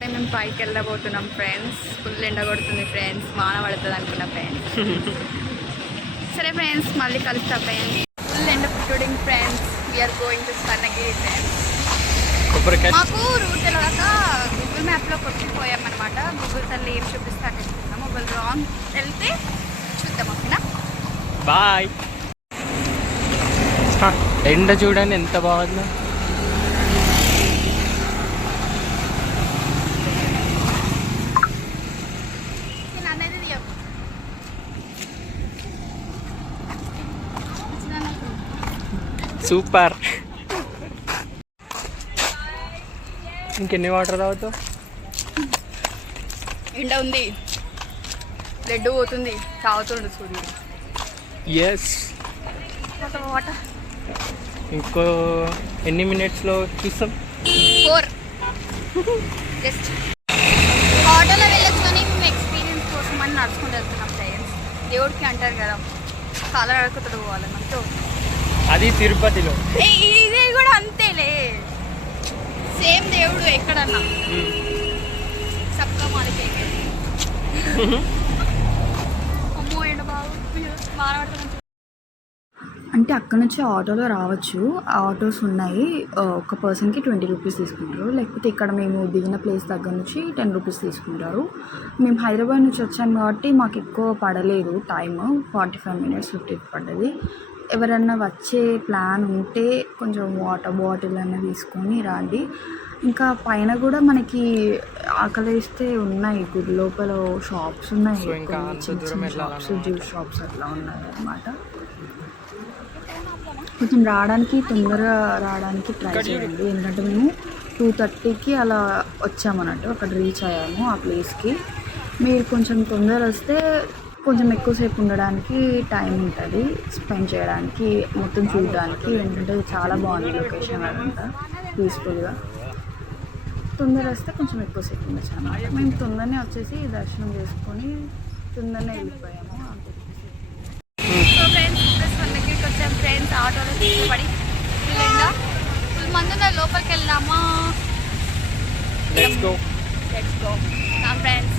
మేము పైకి వెళ్ళబోతున్నాం friends. Full ఎండ కొడుతుంది ఫ్రెండ్స్, వాన పడుతుంది అనుకున్నా ఫ్రెండ్స్. సరే ఫ్రెండ్స్, మళ్ళీ కలుస్తా ఫ్రెండ్స్. ఫుల్ ఎండ పుట్టింగ్ friends. We are going to Swarnagiri friends. మాకు రూట్ తెలియక గూగుల్ మ్యాప్లో కొట్టిపోయామన్నమాట. గూగుల్ తల్లి ఏం చూపిస్తా అనుకుంటున్నాము. గూగుల్ రాంగ్ వెళ్తే చూద్దాం. ఓకేనా, బాయ్. ఎండ చూడండి ఎంత బాగుందో. సూపర్. ఇంకెన్ని వాటర్ తాగుతావు? ఎండ ఉంది, బ్లడ్ పోతుంది, తాగుతుండు సూర్యుడు. ఎస్. వాటర్ ఇంకో ఎన్ని మినిట్స్లో చూస్తాం? 4. జస్ట్ ఆటోలో వెళ్ళొచ్చు కానీ మేము ఎక్స్పీరియన్స్ కోసం అని నడుచుకుంటూ వెళ్తున్నాం ఫ్రెండ్స్. దేవుడికి అంటారు కదా, కాళ్ళ నడుకుతూ పోవాలి మనతో. అది తిరుపతిలో. ఇది కూడా అంతేలే, సేమ్ దేవుడు ఎక్కడన్నా. సబ్కా మాలిక్. అమ్మో ఎండ బాగా అంటే అక్కడ నుంచి ఆటోలో రావచ్చు. ఆటోస్ ఉన్నాయి. ఒక పర్సన్కి 20 రూపీస్ తీసుకుంటారు. లేకపోతే ఇక్కడ మేము దిగిన ప్లేస్ దగ్గర నుంచి 10 రూపీస్ తీసుకుంటారు. మేము హైదరాబాద్ నుంచి వచ్చాము కాబట్టి మాకు ఎక్కువ పడలేదు టైమ్. 45 మినిట్స్ 50 పడ్డది. ఎవరన్నా వచ్చే ప్లాన్ ఉంటే కొంచెం వాటర్ బాటిల్ అన్న తీసుకొని రండి. ఇంకా పైన కూడా మనకి ఆకలిస్తే ఉన్నాయి, గుడి లోపల షాప్స్ ఉన్నాయి, షాప్స్, జ్యూస్ షాప్స్ అట్లా ఉన్నాయి అన్నమాట. కొంచెం తొందరగా రావడానికి ట్రై చేయండి. ఎందుకంటే మేము 2:30కి అలా వచ్చామన్నట్టు, అక్కడ రీచ్ అయ్యాము ఆ ప్లేస్కి. మీరు కొంచెం తొందర వస్తే కొంచెం ఎక్కువసేపు ఉండడానికి టైం ఉంటుంది, స్పెండ్ చేయడానికి, మొత్తం చూడడానికి. ఎందుకంటే చాలా బాగుంది లొకేషన్ అదంతా, పీస్ఫుల్గా. తొందర వస్తే కొంచెం ఎక్కువసేపు ఉండొచ్చు అన్నమాట. మేము తొందరనే వచ్చేసి దర్శనం చేసుకొని తొందరనే వెళ్ళిపోయాము. సో ఫ్రెండ్స్, స్వర్ణగిరికి వచ్చాం ఫ్రెండ్స్. ఆటోలో తీసుకుపడి ఫుల్ మంది ఉన్నారు. లోపలికి వెళ్దామా? Let's go friends.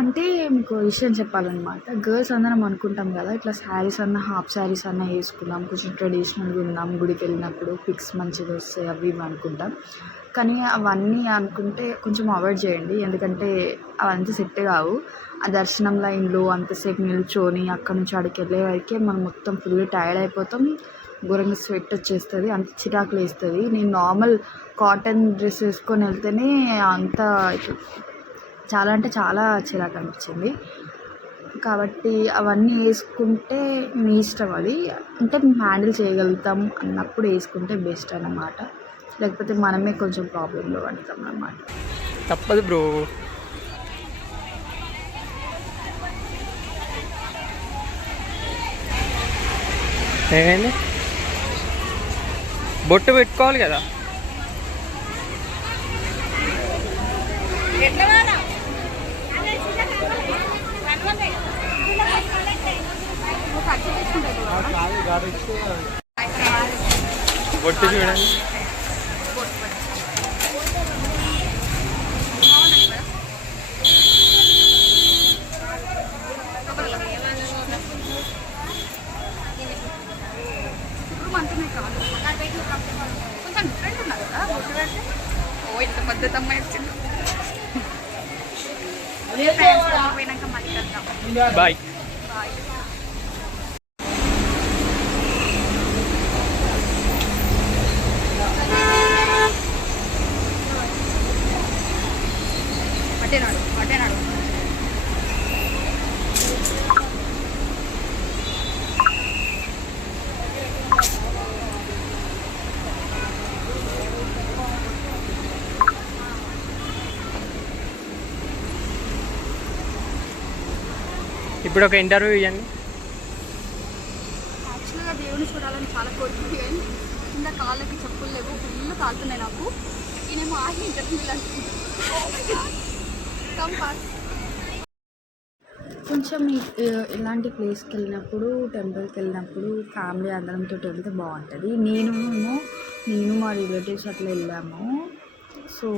అంటే మీకు విషయం చెప్పాలన్నమాట. గర్ల్స్ అందరం అనుకుంటాం కదా, ఇట్లా శారీస్ అన్న, హాఫ్ శారీస్ అన్న వేసుకుందాం, కొంచెం ట్రెడిషనల్గా ఉందాం, గుడికి వెళ్ళినప్పుడు పిక్స్ మంచిగా వస్తాయి, అవి ఇవి అనుకుంటాం. కానీ అవన్నీ అనుకుంటే కొంచెం అవాయిడ్ చేయండి. ఎందుకంటే అవంతా సెట్ కావు. ఆ దర్శనం లైన్లో అంతసేపు నిల్చొని అక్కడ నుంచి అక్కడికి వెళ్ళే వరకే మనం మొత్తం ఫుల్ టైర్డ్ అయిపోతాం. ఘోరంగా స్వెట్ వచ్చేస్తుంది, అంత చిరాకులు వేస్తుంది. నేను నార్మల్ కాటన్ డ్రెస్ వేసుకొని వెళ్తేనే అంత చాలా అంటే చాలా చిరాకు అనిపించింది. కాబట్టి అవన్నీ వేసుకుంటే మీ ఇష్టం. అది అంటే మేము హ్యాండిల్ చేయగలుగుతాం అన్నప్పుడు వేసుకుంటే బెస్ట్ అన్నమాట. లేకపోతే మనమే కొంచెం ప్రాబ్లంలో పడతాం అన్నమాట. తప్పదు బ్రో. ఏమైంది? బొట్టు పెట్టుకోవాలి కదా. బొట్టు చూడండి. కొంచెం డిఫరెంట్ ఉన్నారు కదా బొట్టు పెడితే. ఓ ఇంత మద్దతు అమ్మాయి వచ్చింది. పోయినాక మళ్ళీ వెళ్దాం. బాయ్. అటేనాడు ఇప్పుడు ఒక ఇంటర్వ్యూ ఇవ్వండి. యాక్చువల్గా దేవుని చూడాలని చాలా కోరుకుంది, కానీ కింద కాళ్ళకి చెప్పులు లేవు, ఫుల్ కాలుతున్నాయి నాకు. ఈయనేమో ఆగి ఇంటర్వ్యూలు అంటుంది. కొంచెం ఇలాంటి ప్లేస్కి వెళ్ళినప్పుడు, టెంపుల్కి వెళ్ళినప్పుడు ఫ్యామిలీ అందరంతో వెళ్తే బాగుంటుంది. నేను మా రిలేటివ్స్ అట్లా వెళ్ళాము. సో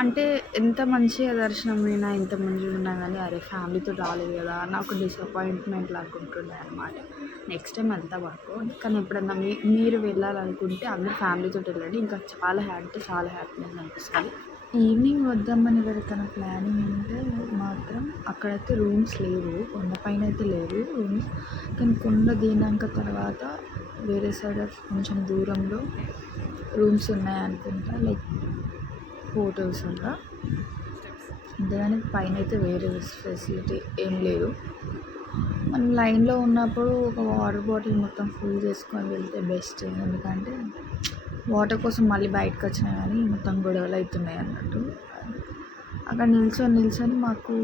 అంటే ఎంత మంచిగా దర్శనమైనా ఎంత మంచిగా ఉన్నా కానీ అరే ఫ్యామిలీతో రాలేదు కదా నాకు డిసప్పాయింట్మెంట్ లాగా ఉంటుండే అనమాట. నెక్స్ట్ టైం వెళ్తా పడుకో. కానీ ఎప్పుడన్నా మీరు వెళ్ళాలనుకుంటే అందరు ఫ్యామిలీతో వెళ్ళండి. ఇంకా చాలా హ్యాపీనెస్ అనిపిస్తుంది. ఈవినింగ్ వద్దామని ఎవరికైనా ప్లానింగ్ ఉంటే మాత్రం అక్కడైతే రూమ్స్ లేవు, కొండపైన అయితే లేవు రూమ్స్. కానీ కొండ దిగినాక తర్వాత వేరే సైడ్ కొంచెం దూరంలో రూమ్స్ ఉన్నాయనుకుంటా, లైక్ హోటల్స్ ఉంటా. అంతేగాని పైన అయితే వేరే ఫెసిలిటీ ఏం లేదు. మనం లైన్లో ఉన్నప్పుడు ఒక వాటర్ బాటిల్ మొత్తం ఫుల్ చేసుకొని వెళ్తే బెస్ట్. ఎందుకంటే వాటర్ కోసం మళ్ళీ బయటకు వచ్చినా కానీ మొత్తం గొడవలు అవుతున్నాయి అన్నట్టు. అక్కడ నిల్చొని మాకు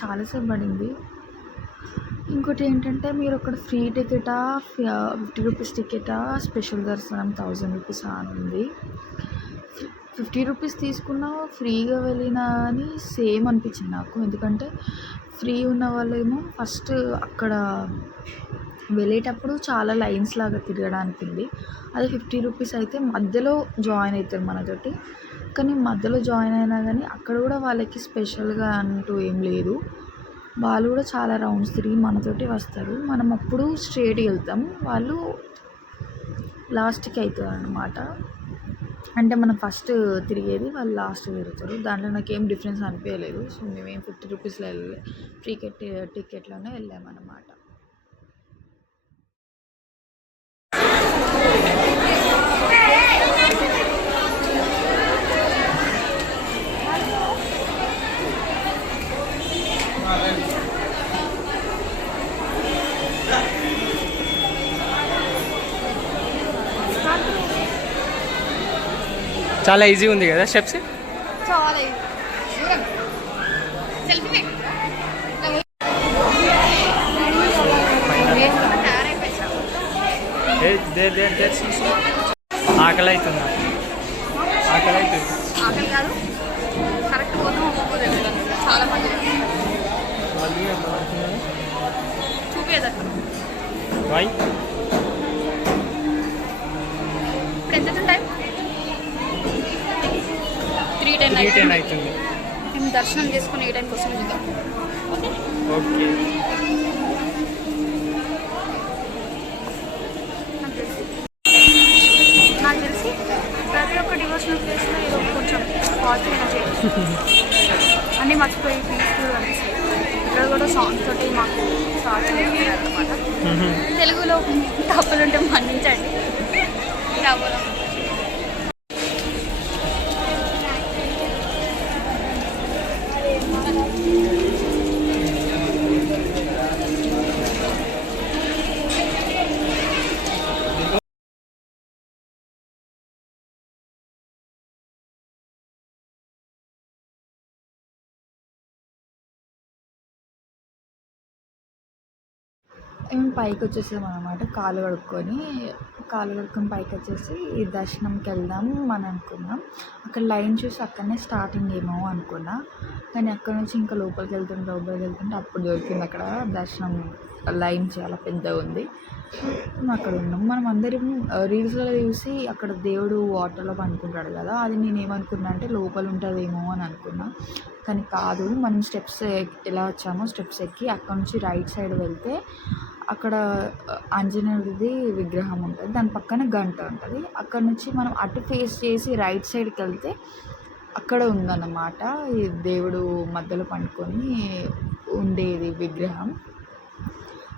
చాలాసేపు పడింది. ఇంకోటి ఏంటంటే మీరు అక్కడ ఫ్రీ టికెటా 50 రూపీస్ టికెటా స్పెషల్ దర్శనం 1000 రూపీస్ అని ఉంది. 50 రూపీస్ తీసుకున్నా ఫ్రీగా వెళ్ళినా అని సేమ్ అనిపించింది నాకు. ఎందుకంటే ఫ్రీ ఉన్న వాళ్ళేమో ఫస్ట్ అక్కడ వెళ్ళేటప్పుడు చాలా లైన్స్ లాగా తిరగడానికి ఉంది. అదే 50 రూపీస్ అయితే మధ్యలో జాయిన్ అవుతారు మనతోటి. కానీ మధ్యలో జాయిన్ అయినా కానీ అక్కడ కూడా వాళ్ళకి స్పెషల్గా అంటూ ఏం లేదు. వాళ్ళు కూడా చాలా రౌండ్స్ తిరిగి మనతోటి వస్తారు. మనం అప్పుడు స్ట్రేట్గా వెళ్తాం, వాళ్ళు లాస్ట్కి అవుతారు అన్నమాట. అంటే మనం ఫస్ట్ తిరిగేది, వాళ్ళు లాస్ట్ తిరుగుతారు. దాంట్లో నాకేం డిఫరెన్స్ అనిపించలేదు. సో మేమేం 50 రూపీస్లో వెళ్ళలే, ఫ్రీ టికెట్లోనే వెళ్ళామన్నమాట. చాలా ఈజీ ఉంది కదా స్టెప్స్. చాలా ఆకలి అవుతుందా? ఆకలి కాదు, కరెక్ట్ పోతాం. చాలా మంది చూపేదక్కడ ఇప్పుడు ఎంత టైం? 3:10 అవుతుంది. మేము దర్శనం చేసుకుని ఏ టైంకి వస్తాం చూద్దాం. ఓకే. నాకు తెలిసి ప్రతి ఒక్క డివోషనల్ ప్లేస్లో ఏదో కొంచెం పాజిటివ్ చేయొచ్చు. అన్నీ మర్చిపోయి పీస్ఫుల్ అనిపిస్తాయి. ఇక్కడ కూడా సాంగ్స్ తోటి మాకు స్టార్ట్ చేయాలన్నమాట. తెలుగులో తప్పులుంటే మన్నించండి. రాబోలో మేము పైకి వచ్చేసాం అనమాట. కాలు కడుక్కొని పైకి వచ్చేసి ఈ దర్శనంకి వెళ్దాం అని అనుకున్నాం. అక్కడ లైన్ చూసి అక్కడనే స్టార్టింగ్ ఏమో అనుకున్నా. కానీ అక్కడ నుంచి ఇంకా లోపలికి వెళ్తుంటే అప్పుడు దొరికింది అక్కడ దర్శనం లైన్ చాలా పెద్దగా ఉంది. అక్కడ ఉన్నాం. మనం అందరం రీల్స్లో చూసి అక్కడ దేవుడు వాటర్లో పండుకుంటాడు కదా, అది నేను ఏమనుకున్నా అంటే లోపల ఉంటుందేమో అని అనుకున్నా. కానీ కాదు. మనం స్టెప్స్ ఎలా వచ్చామో స్టెప్స్ ఎక్కి అక్కడ నుంచి రైట్ సైడ్ వెళ్తే అక్కడ ఆంజనేయుడిది విగ్రహం ఉంటుంది, దాని పక్కన గంట ఉంటుంది. అక్కడ నుంచి మనం అటు ఫేస్ చేసి రైట్ సైడ్కి వెళ్తే అక్కడ ఉందన్నమాట ఈ దేవుడు మధ్యలో పండుకొని ఉండేది విగ్రహం.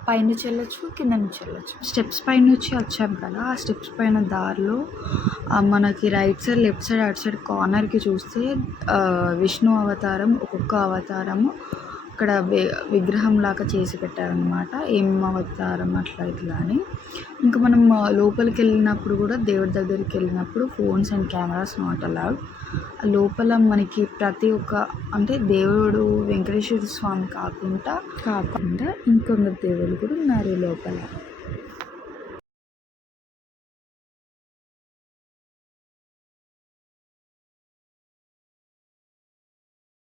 పైనుంచి వెళ్ళొచ్చు, కింద నుంచి వెళ్ళొచ్చు. స్టెప్స్ పైన నుంచి వచ్చాం కదా, ఆ స్టెప్స్ పైన దారిలో మనకి రైట్ సైడ్, లెఫ్ట్ సైడ్, అటు సైడ్ కార్నర్కి చూస్తే విష్ణు అవతారం, ఒక్కొక్క అవతారము అక్కడ విగ్రహం లాగా చేసి పెట్టారనమాట. ఏం అవతారం అట్లా ఇట్లా అని. ఇంకా మనం లోపలికి వెళ్ళినప్పుడు కూడా దేవుడి దగ్గరికి వెళ్ళినప్పుడు phones and cameras not allowed. లోపల మనకి ప్రతి ఒక్క అంటే దేవుడు వెంకటేశ్వర స్వామి కాకుండా ఇంకొందరు దేవుళ్ళు కూడా ఉన్నారు లోపల.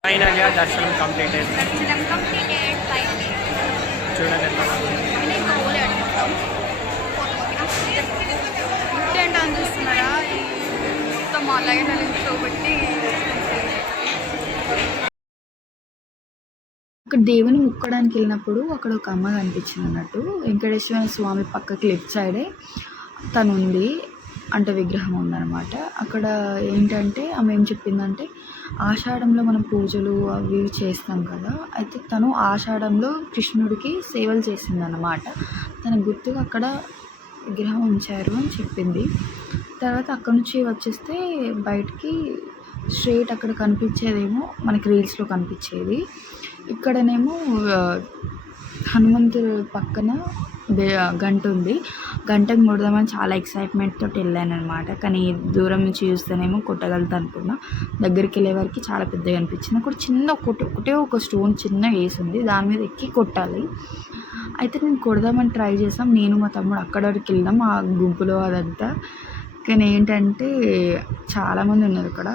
ఫైనల్గా దర్శనం కంప్లీట్ అయింది. చూడండి ఎంత బాగుంది. ఏంటని చూస్తున్నారా మొత్తం మా లైట్ షో పెట్టి ఒక దేవుని ముక్కడానికి వెళ్ళినప్పుడు అక్కడ ఒక అమ్మ కనిపించింది అన్నట్టు. వెంకటేశ్వర స్వామి పక్కకి లెఫ్ట్ సైడే తను ఉంది, అంటే విగ్రహం ఉందన్నమాట. అక్కడ ఏంటంటే ఆమె ఏం చెప్పిందంటే, ఆషాఢంలో మనం పూజలు అవి ఇవి చేస్తాం కదా, అయితే తను ఆషాఢంలో కృష్ణుడికి సేవలు చేసిందన్నమాట. తన గుర్తుగా అక్కడ విగ్రహం ఉంచారు అని చెప్పింది. తర్వాత అక్కడ నుంచి వచ్చేస్తే బయటికి స్ట్రైట్ అక్కడ కనిపించేదేమో మనకి రీల్స్లో కనిపించేది. ఇక్కడనేమో హనుమంతుడు పక్కన గంట ఉంది. గంటకు కొడదామని చాలా ఎక్సైట్మెంట్ తోటి వెళ్ళాను అనమాట. కానీ దూరం నుంచి చూస్తేనేమో కొట్టగలుగుతా అనుకున్నా. దగ్గరికి వెళ్ళే వరకు చాలా పెద్దగా అనిపించింది. అక్కడ చిన్న ఒకటే ఒక స్టోన్ చిన్న వేసింది, దాని మీద ఎక్కి కొట్టాలి. అయితే నేను కొడదామని ట్రై చేసాం, నేను మా తమ్ముడు అక్కడ వరకు వెళ్ళాం ఆ గుంపులో అదంతా. కానీ ఏంటంటే చాలామంది ఉన్నారు అక్కడ,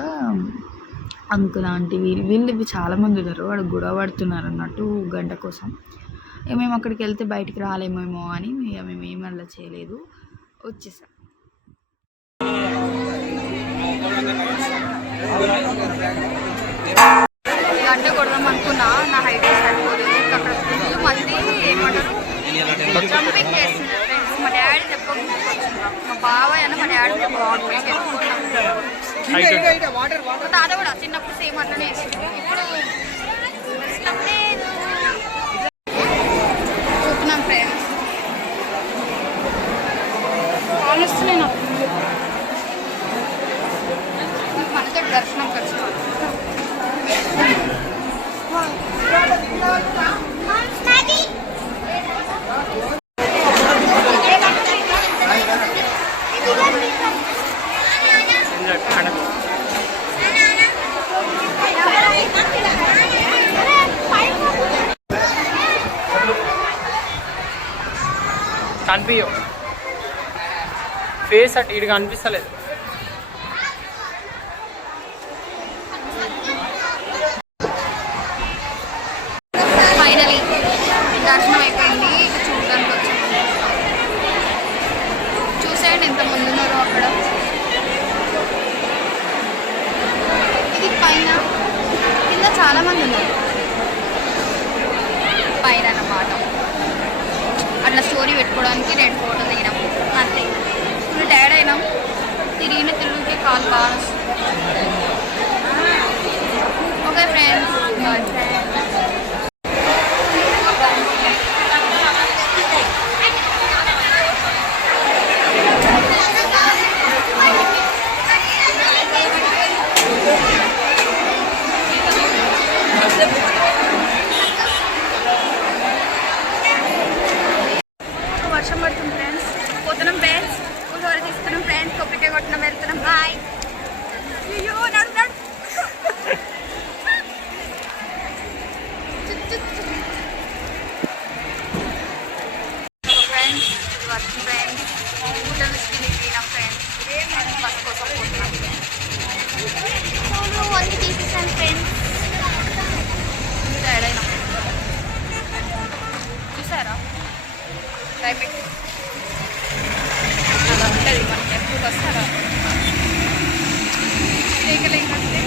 అంకుల్ ఆంటీ వీళ్ళు చాలామంది ఉన్నారు. వాడు గొడవ పడుతున్నారు అన్నట్టు గంట కోసం. మేము అక్కడికి వెళ్తే బయటికి రాలేమేమో అని మేము ఏమన్నా చేయలేదు, వచ్చేసాం. గంట కొడదాం అనుకున్నా, నా హైట్ సరిపోలేదు. అక్కడ ఫుల్ మంది ఏమంటారు జంపింగ్ చేస్తున్నారు ఫ్రెండ్స్. మా డాడీ చెప్పకుండా మా బాబాయ్ అన్న మా డాడీ మా తాత కూడా చిన్నప్పుడు సేమ్ అట్లనే వేసింది. ఇప్పుడు చూస్తున్నాం ఫ్రెండ్స్, కాలుస్తున్నాయి నాకు. మనతో దర్శనం ఖర్చు కనిపించవు, ఫేస్ అటు ఇటు కనిపిస్తలేదు. ఫైనలీ దర్శనం అయిపోయింది. చూడడానికి వచ్చింది. చూసేయండి ఎంత మంది ఉన్నారో అక్కడ. ఇది పైన, కింద చాలా మంది ఉన్నారు పైన అన్నమాట. అట్లా స్టోరీ పెట్టుకోవడానికి 2 ఫోటోలు దిగినాం అంతే. ఫుల్ టైర్డ్ అయినాం, తిరిగితే కాలు బాగా వస్తుంది. ఓకే ఫ్రెండ్స్, వర్షం పడుతుంది ఫ్రెండ్స్. పోతున్నాం ఫ్రెండ్స్, పులిహోర తీసుకున్నాం ఫ్రెండ్స్, కొబ్బరికాయ కొట్టినాం, వెళ్తున్నాం. బాయ్. అయ్యో నడు నడు. ఫ్రెండ్స్ వర్షం ఫ్రెండ్స్, ఊళ్ళో నుంచి తిరిగినాం ఫ్రెండ్స్. బస్ కోసం పోతున్నాం. అన్ని తీసేసాను ఫ్రెండ్స్. టైర్డ్ అయినాం, చూసారా క్లైమేట్ అలా ఉంటుంది. మనకి ఎప్పుడు వస్తారా లేకలేకంటే